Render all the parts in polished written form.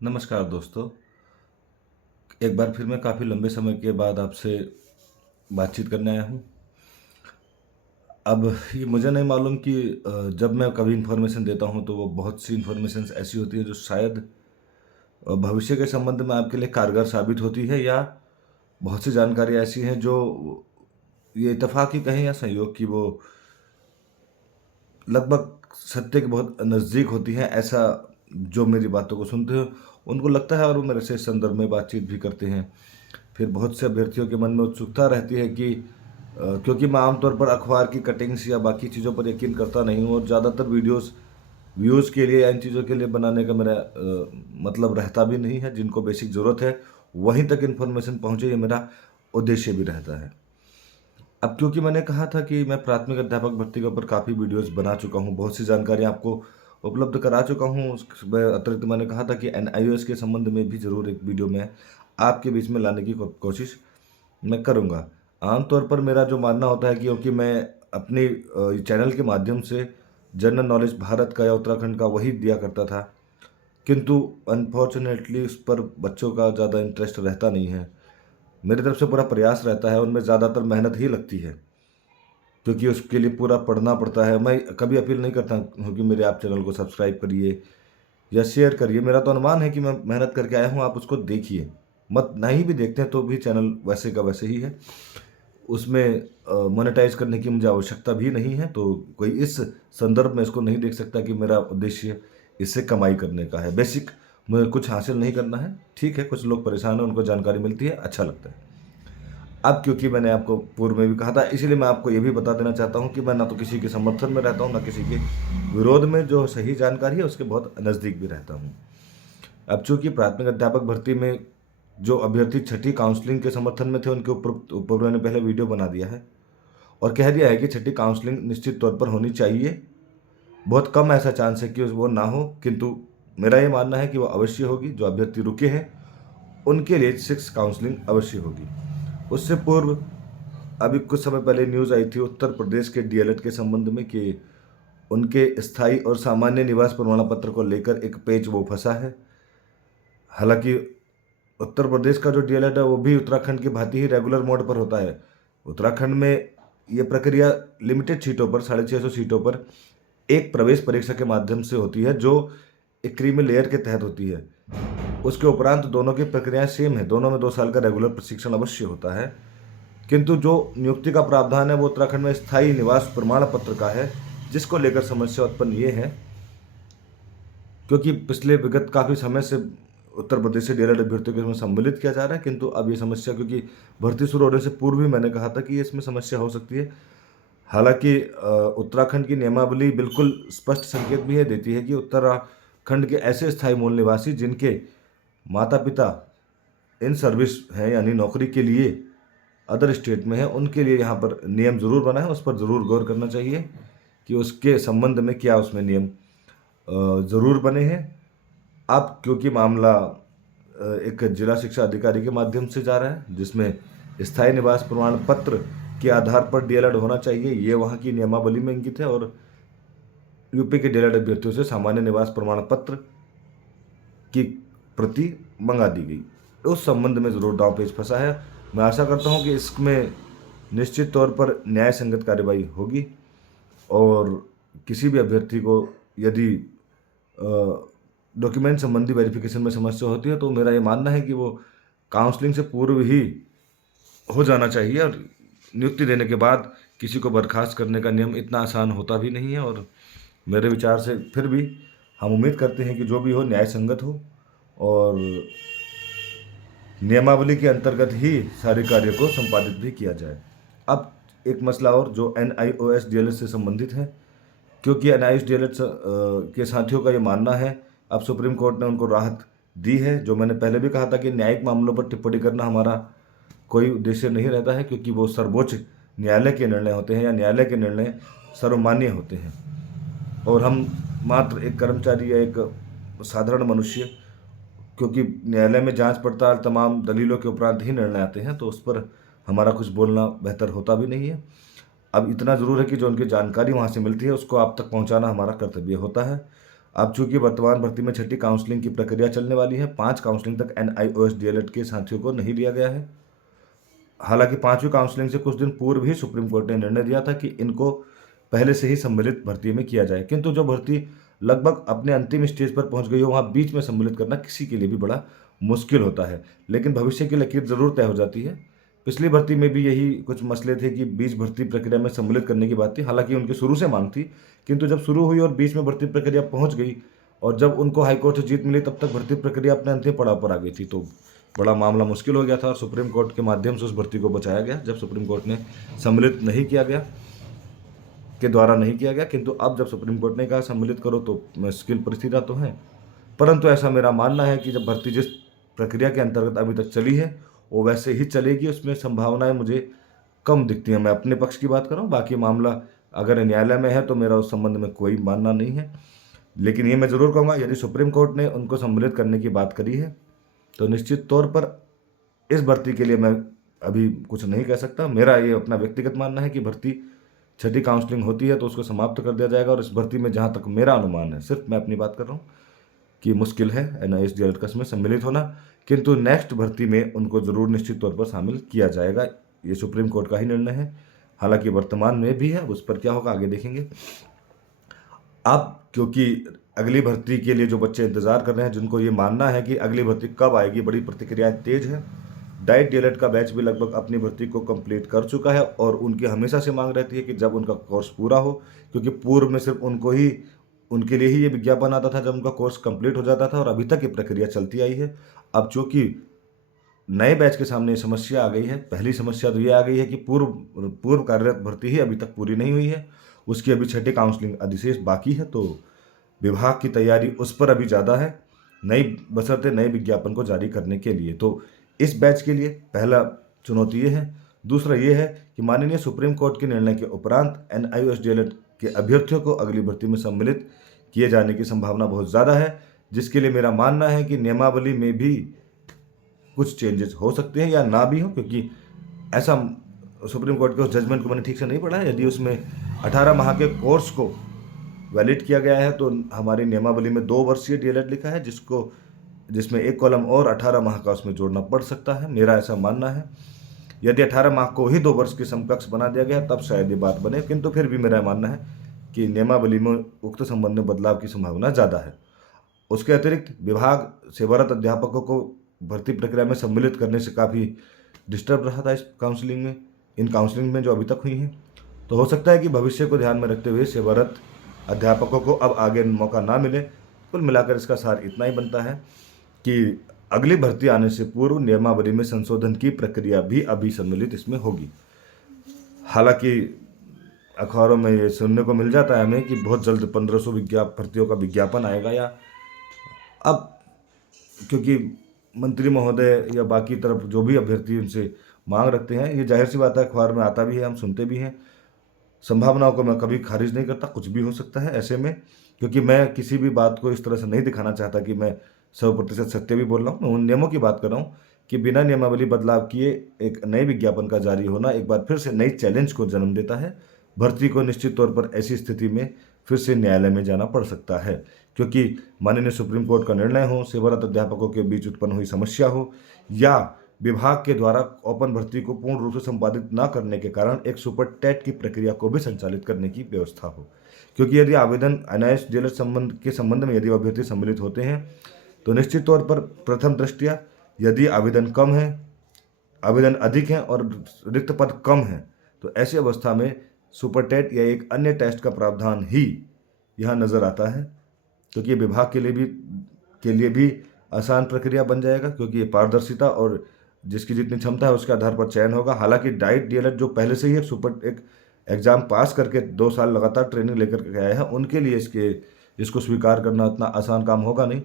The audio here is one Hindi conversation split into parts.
नमस्कार दोस्तों। एक बार फिर मैं काफ़ी लंबे समय के बाद आपसे बातचीत करने आया हूँ। अब ये मुझे नहीं मालूम कि जब मैं कभी इन्फॉर्मेशन देता हूँ तो वो बहुत सी इन्फॉर्मेशंस ऐसी होती है जो शायद भविष्य के संबंध में आपके लिए कारगर साबित होती है, या बहुत सी जानकारी ऐसी हैं जो ये इत्तेफाक ही कहें या संयोग की वो लगभग सत्य के बहुत नज़दीक होती हैं। ऐसा जो मेरी बातों को सुनते हो उनको लगता है और वो मेरे से इस संदर्भ में बातचीत भी करते हैं। फिर बहुत से अभ्यर्थियों के मन में उत्सुकता रहती है कि क्योंकि मैं आमतौर पर अखबार की कटिंग्स या बाकी चीज़ों पर यकीन करता नहीं हूँ, और ज़्यादातर वीडियोस व्यूज़ के लिए या इन चीज़ों के लिए बनाने का मेरा मतलब रहता भी नहीं है। जिनको बेसिक ज़रूरत है वहीं तक इन्फॉर्मेशन पहुँचे, ये मेरा उद्देश्य भी रहता है। अब क्योंकि मैंने कहा था कि मैं प्राथमिक अध्यापक भर्ती के ऊपर काफ़ी वीडियोस बना चुका हूँ, बहुत सी जानकारी आपको उपलब्ध करा चुका हूँ। उसके अतिरिक्त मैंने कहा था कि एनआईओएस के संबंध में भी ज़रूर एक वीडियो में आपके बीच में लाने की कोशिश मैं करूँगा। आमतौर पर मेरा जो मानना होता है कि क्योंकि मैं अपनी चैनल के माध्यम से जनरल नॉलेज भारत का या उत्तराखंड का वही दिया करता था, किंतु अनफॉर्चुनेटली उस पर बच्चों का ज़्यादा इंटरेस्ट रहता नहीं है। मेरी तरफ से पूरा प्रयास रहता है, उनमें ज़्यादातर मेहनत ही लगती है, क्योंकि उसके लिए पूरा पढ़ना पड़ता है। मैं कभी अपील नहीं करता हूँ कि मेरे आप चैनल को सब्सक्राइब करिए या शेयर करिए। मेरा तो अनुमान है कि मैं मेहनत करके आया हूँ, आप उसको देखिए। मत नहीं भी देखते हैं तो भी चैनल वैसे का वैसे ही है। उसमें मोनेटाइज करने की मुझे आवश्यकता भी नहीं है, तो कोई इस संदर्भ में इसको नहीं देख सकता कि मेरा उद्देश्य इससे कमाई करने का है। बेसिक मुझे कुछ हासिल नहीं करना है। ठीक है, कुछ लोग परेशान हैं, उनको जानकारी मिलती है, अच्छा लगता है। अब क्योंकि मैंने आपको पूर्व में भी कहा था, इसीलिए मैं आपको ये भी बता देना चाहता हूँ कि मैं ना तो किसी के समर्थन में रहता हूँ, ना किसी के विरोध में। जो सही जानकारी है उसके बहुत नज़दीक भी रहता हूँ। अब चूंकि प्राथमिक अध्यापक भर्ती में जो अभ्यर्थी छठी काउंसलिंग के समर्थन में थे, उनके ऊपर मैंने पहले वीडियो बना दिया है और कह दिया है कि छठी काउंसलिंग निश्चित तौर पर होनी चाहिए। बहुत कम ऐसा चांस है कि वो ना हो, किंतु मेरा ये मानना है कि वो अवश्य होगी। जो अभ्यर्थी रुके हैं उनके लिए सिक्स काउंसलिंग अवश्य होगी। उससे पूर्व अभी कुछ समय पहले न्यूज़ आई थी उत्तर प्रदेश के डीएलएड के संबंध में कि उनके स्थायी और सामान्य निवास प्रमाण पत्र को लेकर एक पेच वो फंसा है। हालांकि उत्तर प्रदेश का जो डीएलएड है वो भी उत्तराखंड की भांति ही रेगुलर मोड पर होता है। उत्तराखंड में ये प्रक्रिया लिमिटेड सीटों पर, 650 सीटों पर एक प्रवेश परीक्षा के माध्यम से होती है, जो एक क्रीमी लेयर के तहत होती है। उसके उपरांत दोनों की प्रक्रियाएं सेम है, दोनों में 2 साल का रेगुलर प्रशिक्षण अवश्य होता है। किंतु जो नियुक्ति का प्रावधान है वो उत्तराखंड में स्थायी निवास प्रमाण पत्र का है, जिसको लेकर समस्या उत्पन्न ये है क्योंकि पिछले विगत काफ़ी समय से उत्तर प्रदेश से डीएलएड अभ्यर्थियों को इसमें सम्मिलित किया जा रहा है, किंतु अब ये समस्या, क्योंकि भर्ती शुरू होने से पूर्व भी मैंने कहा था कि इसमें समस्या हो सकती है। हालांकि उत्तराखंड की नियमावली बिल्कुल स्पष्ट संकेत भी है देती है कि उत्तराखंड के ऐसे स्थायी मूल निवासी जिनके माता पिता इन सर्विस हैं, यानी नौकरी के लिए अदर स्टेट में है, उनके लिए यहाँ पर नियम ज़रूर बना है। उस पर ज़रूर गौर करना चाहिए कि उसके संबंध में क्या उसमें नियम ज़रूर बने हैं। अब क्योंकि मामला एक जिला शिक्षा अधिकारी के माध्यम से जा रहा है, जिसमें स्थायी निवास प्रमाण पत्र के आधार पर डीएलएड होना चाहिए, ये वहाँ की नियमावली में अंकित है, और यूपी के डीएलएड अभ्यर्थियों से सामान्य निवास प्रमाण पत्र की प्रति मंगा दी गई। उस संबंध में ज़रूर दांव पेच फंसा है। मैं आशा करता हूं कि इसमें निश्चित तौर पर न्याय संगत कार्रवाई होगी, और किसी भी अभ्यर्थी को यदि डॉक्यूमेंट संबंधी वेरिफिकेशन में समस्या होती है तो मेरा ये मानना है कि वो काउंसलिंग से पूर्व ही हो जाना चाहिए। और नियुक्ति देने के बाद किसी को बर्खास्त करने का नियम इतना आसान होता भी नहीं है, और मेरे विचार से फिर भी हम उम्मीद करते हैं कि जो भी हो न्याय संगत हो और नियमावली के अंतर्गत ही सारे कार्य को संपादित भी किया जाए। अब एक मसला और जो एनआईओएस डीएलएड से संबंधित है, क्योंकि एनआईओएस डीएलएड के साथियों का ये मानना है, अब सुप्रीम कोर्ट ने उनको राहत दी है। जो मैंने पहले भी कहा था कि न्यायिक मामलों पर टिप्पणी करना हमारा कोई उद्देश्य नहीं रहता है, क्योंकि वो सर्वोच्च न्यायालय के निर्णय होते हैं या न्यायालय के निर्णय सर्वमान्य होते हैं, और हम मात्र एक कर्मचारी या एक साधारण मनुष्य, क्योंकि न्यायालय में जांच पड़ताल तमाम दलीलों के उपरांत ही निर्णय आते हैं, तो उस पर हमारा कुछ बोलना बेहतर होता भी नहीं है। अब इतना ज़रूर है कि जो उनकी जानकारी वहाँ से मिलती है उसको आप तक पहुँचाना हमारा कर्तव्य होता है। अब चूंकि वर्तमान भर्ती में छठी काउंसलिंग की प्रक्रिया चलने वाली है, 5 काउंसलिंग तक NIOS DLED के साथियों को नहीं लिया गया है। हालांकि 5वीं काउंसलिंग से कुछ दिन पूर्व ही सुप्रीम कोर्ट ने निर्णय दिया था कि इनको पहले से ही सम्मिलित भर्ती में किया जाए, किंतु जो भर्ती लगभग अपने अंतिम स्टेज पर पहुंच गई हो, वहां बीच में सम्मिलित करना किसी के लिए भी बड़ा मुश्किल होता है। लेकिन भविष्य की लकीर जरूर तय हो जाती है। पिछली भर्ती में भी यही कुछ मसले थे कि बीच भर्ती प्रक्रिया में सम्मिलित करने की बात थी। हालांकि उनकी शुरू से मांग थी, किंतु जब शुरू हुई और बीच में भर्ती प्रक्रिया पहुंच गई और जब उनको हाईकोर्ट से जीत मिली, तब तक भर्ती प्रक्रिया अपने अंतिम पड़ाव पर आ गई थी। तो बड़ा मामला मुश्किल हो गया था और सुप्रीम कोर्ट के माध्यम से उस भर्ती को बचाया गया, जब सुप्रीम कोर्ट ने सम्मिलित नहीं किया गया के द्वारा नहीं किया गया। किंतु अब जब सुप्रीम कोर्ट ने कहा सम्मिलित करो, तो मुश्किल परिस्थितियाँ तो हैं। परंतु ऐसा मेरा मानना है कि जब भर्ती जिस प्रक्रिया के अंतर्गत अभी तक चली है वो वैसे ही चलेगी, उसमें संभावनाएं मुझे कम दिखती हैं। मैं अपने पक्ष की बात कर रहा हूँ, बाकी मामला अगर न्यायालय में है तो मेरा उस संबंध में कोई मानना नहीं है। लेकिन ये मैं ज़रूर कहूँगा, यदि सुप्रीम कोर्ट ने उनको सम्मिलित करने की बात करी है तो निश्चित तौर पर इस भर्ती के लिए मैं अभी कुछ नहीं कह सकता। मेरा ये अपना व्यक्तिगत मानना है कि भर्ती छठी काउंसलिंग होती है तो उसको समाप्त कर दिया जाएगा। और इस भर्ती में जहाँ तक मेरा अनुमान है, सिर्फ मैं अपनी बात कर रहा हूँ, कि मुश्किल है NIOS DLED में सम्मिलित होना, किंतु नेक्स्ट भर्ती में उनको ज़रूर निश्चित तौर पर शामिल किया जाएगा। ये सुप्रीम कोर्ट का ही निर्णय है, हालांकि वर्तमान में भी है, उस पर क्या होगा आगे देखेंगे। अब क्योंकि अगली भर्ती के लिए जो बच्चे इंतजार कर रहे हैं, जिनको ये मानना है कि अगली भर्ती कब आएगी, बड़ी प्रतिक्रियाएं तेज हैं। डाइट DLED का बैच भी लगभग अपनी भर्ती को कंप्लीट कर चुका है और उनकी हमेशा से मांग रहती है कि जब उनका कोर्स पूरा हो, क्योंकि पूर्व में सिर्फ उनके लिए ही ये विज्ञापन आता था जब उनका कोर्स कंप्लीट हो जाता था, और अभी तक ये प्रक्रिया चलती आई है। अब चूंकि नए बैच के सामने समस्या आ गई है, पहली समस्या तो ये आ गई है कि पूर्व कार्यरत भर्ती ही अभी तक पूरी नहीं हुई है, उसकी अभी छठी काउंसलिंग अधिशेष बाकी है। तो विभाग की तैयारी उस पर अभी ज़्यादा है, बशर्ते नए विज्ञापन को जारी करने के लिए। तो इस बैच के लिए पहला चुनौती ये है। दूसरा ये है कि माननीय सुप्रीम कोर्ट के निर्णय के उपरांत NIOS DLED के अभ्यर्थियों को अगली भर्ती में सम्मिलित किए जाने की संभावना बहुत ज़्यादा है, जिसके लिए मेरा मानना है कि नियमावली में भी कुछ चेंजेस हो सकते हैं या ना भी हो, क्योंकि ऐसा सुप्रीम कोर्ट के उस जजमेंट को मैंने ठीक से नहीं पढ़ा है। यदि उसमें 18 माह के कोर्स को वैलिड किया गया है तो हमारी नियमावली में 2 वर्षीय DLED लिखा है, जिसमें एक कॉलम और 18 माह का उसमें जोड़ना पड़ सकता है। मेरा ऐसा मानना है। यदि 18 माह को ही 2 वर्ष के समकक्ष बना दिया गया तब शायद ये बात बने, किंतु फिर भी मेरा मानना है कि नियमावली में उक्त संबंध में बदलाव की संभावना ज़्यादा है। उसके अतिरिक्त विभाग सेवारत अध्यापकों को भर्ती प्रक्रिया में सम्मिलित करने से काफ़ी डिस्टर्ब रहा था इन काउंसलिंग में जो अभी तक हुई हैं। तो हो सकता है कि भविष्य को ध्यान में रखते हुए सेवारत अध्यापकों को अब आगे मौका ना मिले। कुल मिलाकर इसका सार इतना ही बनता है कि अगली भर्ती आने से पूर्व नियमावली में संशोधन की प्रक्रिया भी अभी सम्मिलित इसमें होगी। हालांकि अखबारों में ये सुनने को मिल जाता है हमें कि बहुत जल्द 1500 भर्तियों का विज्ञापन आएगा, या अब क्योंकि मंत्री महोदय या बाकी तरफ जो भी अभ्यर्थी उनसे मांग रखते हैं, ये जाहिर सी बात है, अखबार में आता भी है, हम सुनते भी हैं। संभावनाओं को मैं कभी खारिज नहीं करता, कुछ भी हो सकता है ऐसे में, क्योंकि मैं किसी भी बात को इस तरह से नहीं दिखाना चाहता कि मैं 100% सत्य भी बोल रहा हूँ। मैं उन नियमों की बात कर रहा हूँ कि बिना नियमावली बदलाव किए एक नए विज्ञापन का जारी होना एक बार फिर से नई चैलेंज को जन्म देता है। भर्ती को निश्चित तौर पर ऐसी स्थिति में फिर से न्यायालय में जाना पड़ सकता है, क्योंकि माननीय सुप्रीम कोर्ट का निर्णय हो, सेवारत अध्यापकों के बीच उत्पन्न हुई समस्या हो, या विभाग के द्वारा ओपन भर्ती को पूर्ण रूप से संपादित न करने के कारण एक सुपर टेट की प्रक्रिया को भी संचालित करने की व्यवस्था हो। क्योंकि यदि आवेदन NIOS DLED के संबंध में यदि अभ्यर्थी सम्मिलित होते हैं तो निश्चित तौर पर प्रथम दृष्टया यदि आवेदन कम है, आवेदन अधिक हैं और रिक्त पद कम हैं, तो ऐसी अवस्था में सुपर टेट या एक अन्य टेस्ट का प्रावधान ही यहाँ नज़र आता है, क्योंकि ये विभाग के लिए भी आसान प्रक्रिया बन जाएगा, क्योंकि ये पारदर्शिता और जिसकी जितनी क्षमता है उसके आधार पर चयन होगा। हालांकि डाइट DLED जो पहले से ही एक एग्ज़ाम पास करके 2 साल लगातार ट्रेनिंग लेकर के आए हैं, उनके लिए इसको स्वीकार करना इतना आसान काम होगा नहीं।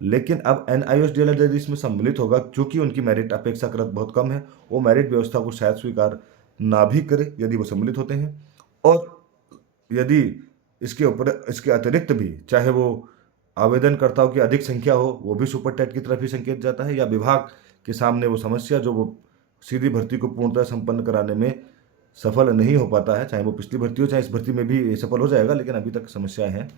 लेकिन अब NIOS DLED यदि इसमें सम्मिलित होगा, चूँकि उनकी मेरिट अपेक्षाकृत बहुत कम है, वो मेरिट व्यवस्था को शायद स्वीकार ना भी करे यदि वो सम्मिलित होते हैं। और यदि इसके अतिरिक्त भी चाहे वो आवेदनकर्ताओं की अधिक संख्या हो, वो भी सुपर टेट की तरफ ही संकेत जाता है, या विभाग के सामने वो समस्या जो वो सीधी भर्ती को पूर्णतः संपन्न कराने में सफल नहीं हो पाता है, चाहे वो पिछली भर्ती हो चाहे इस भर्ती में भी सफल हो जाएगा, लेकिन अभी तक समस्याएं हैं।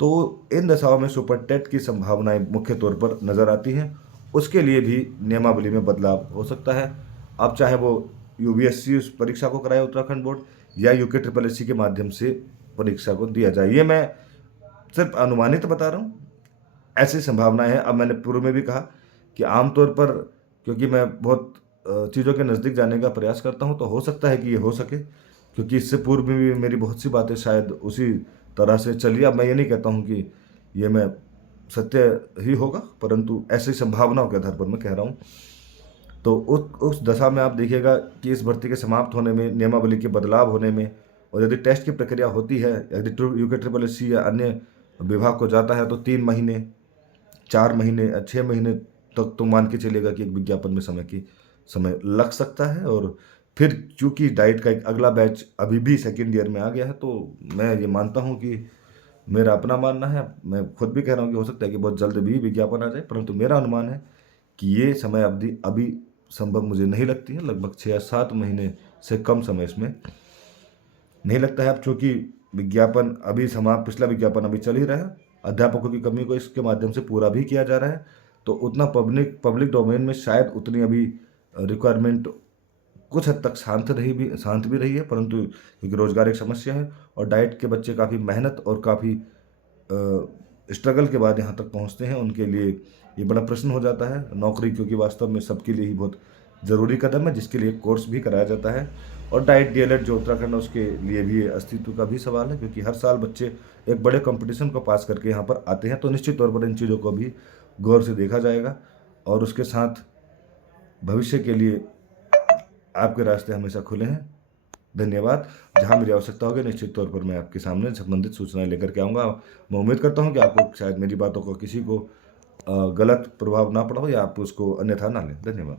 तो इन दशाओं में सुपर टेट की संभावनाएं मुख्य तौर पर नज़र आती हैं। उसके लिए भी नियमावली में बदलाव हो सकता है। अब चाहे वो यूपीएससी उस परीक्षा को कराए उत्तराखंड बोर्ड, या यूके ट्रिपल एससी के माध्यम से परीक्षा को दिया जाए, ये मैं सिर्फ अनुमानित बता रहा हूँ। ऐसी संभावनाएं हैं। अब मैंने पूर्व में भी कहा कि आमतौर पर, क्योंकि मैं बहुत चीज़ों के नज़दीक जाने का प्रयास करता हूं, तो हो सकता है कि ये हो सके, क्योंकि इससे पूर्व में भी मेरी बहुत सी बातें शायद उसी तरह से चली। अब मैं ये नहीं कहता हूं कि ये मैं सत्य ही होगा, परंतु ऐसी संभावनाओं के आधार पर मैं कह रहा हूं। तो उस दशा में आप देखिएगा कि इस भर्ती के समाप्त होने में, नियमावली के बदलाव होने में, और यदि टेस्ट की प्रक्रिया होती है, यदि यूके ट्रिपल एससी या अन्य विभाग को जाता है, तो 3 महीने, 4 महीने या 6 महीने तक तो मान के चलेगा कि एक विज्ञापन में समय लग सकता है। और फिर चूंकि डाइट का एक अगला बैच अभी भी सेकेंड ईयर में आ गया है, तो मैं ये मानता हूँ कि, मेरा अपना मानना है, मैं खुद भी कह रहा हूँ कि हो सकता है कि बहुत जल्द भी विज्ञापन आ जाए, परंतु मेरा अनुमान है कि ये समय अवधि अभी संभव मुझे नहीं लगती है। लगभग 6 या 7 महीने से कम समय इसमें नहीं लगता है। अब चूंकि विज्ञापन अभी समाप्त, पिछला विज्ञापन अभी चल ही रहा है, अध्यापकों की कमी को इसके माध्यम से पूरा भी किया जा रहा है, तो उतना पब्लिक डोमेन में शायद उतनी अभी रिक्वायरमेंट कुछ हद तक शांत भी रही है, परंतु क्योंकि रोजगार एक समस्या है और डाइट के बच्चे काफ़ी मेहनत और काफ़ी स्ट्रगल के बाद यहाँ तक पहुँचते हैं, उनके लिए ये बड़ा प्रश्न हो जाता है नौकरी, क्योंकि वास्तव में सबके लिए ही बहुत ज़रूरी कदम है, जिसके लिए कोर्स भी कराया जाता है। और डाइट डीएलएड जो उत्तराखंड है, उसके लिए भी अस्तित्व का भी सवाल है, क्योंकि हर साल बच्चे एक बड़े कंपटीशन को पास करके यहाँ पर आते हैं। तो निश्चित तौर पर इन चीज़ों को भी गौर से देखा जाएगा, और उसके साथ भविष्य के लिए आपके रास्ते हमेशा खुले हैं। धन्यवाद। जहाँ मेरी आवश्यकता होगी, निश्चित तौर पर मैं आपके सामने संबंधित सूचनाएं लेकर के आऊँगा। मैं उम्मीद करता हूँ कि आपको शायद मेरी बातों को, किसी को गलत प्रभाव ना पड़ा हो, या आप उसको अन्यथा ना लें। धन्यवाद।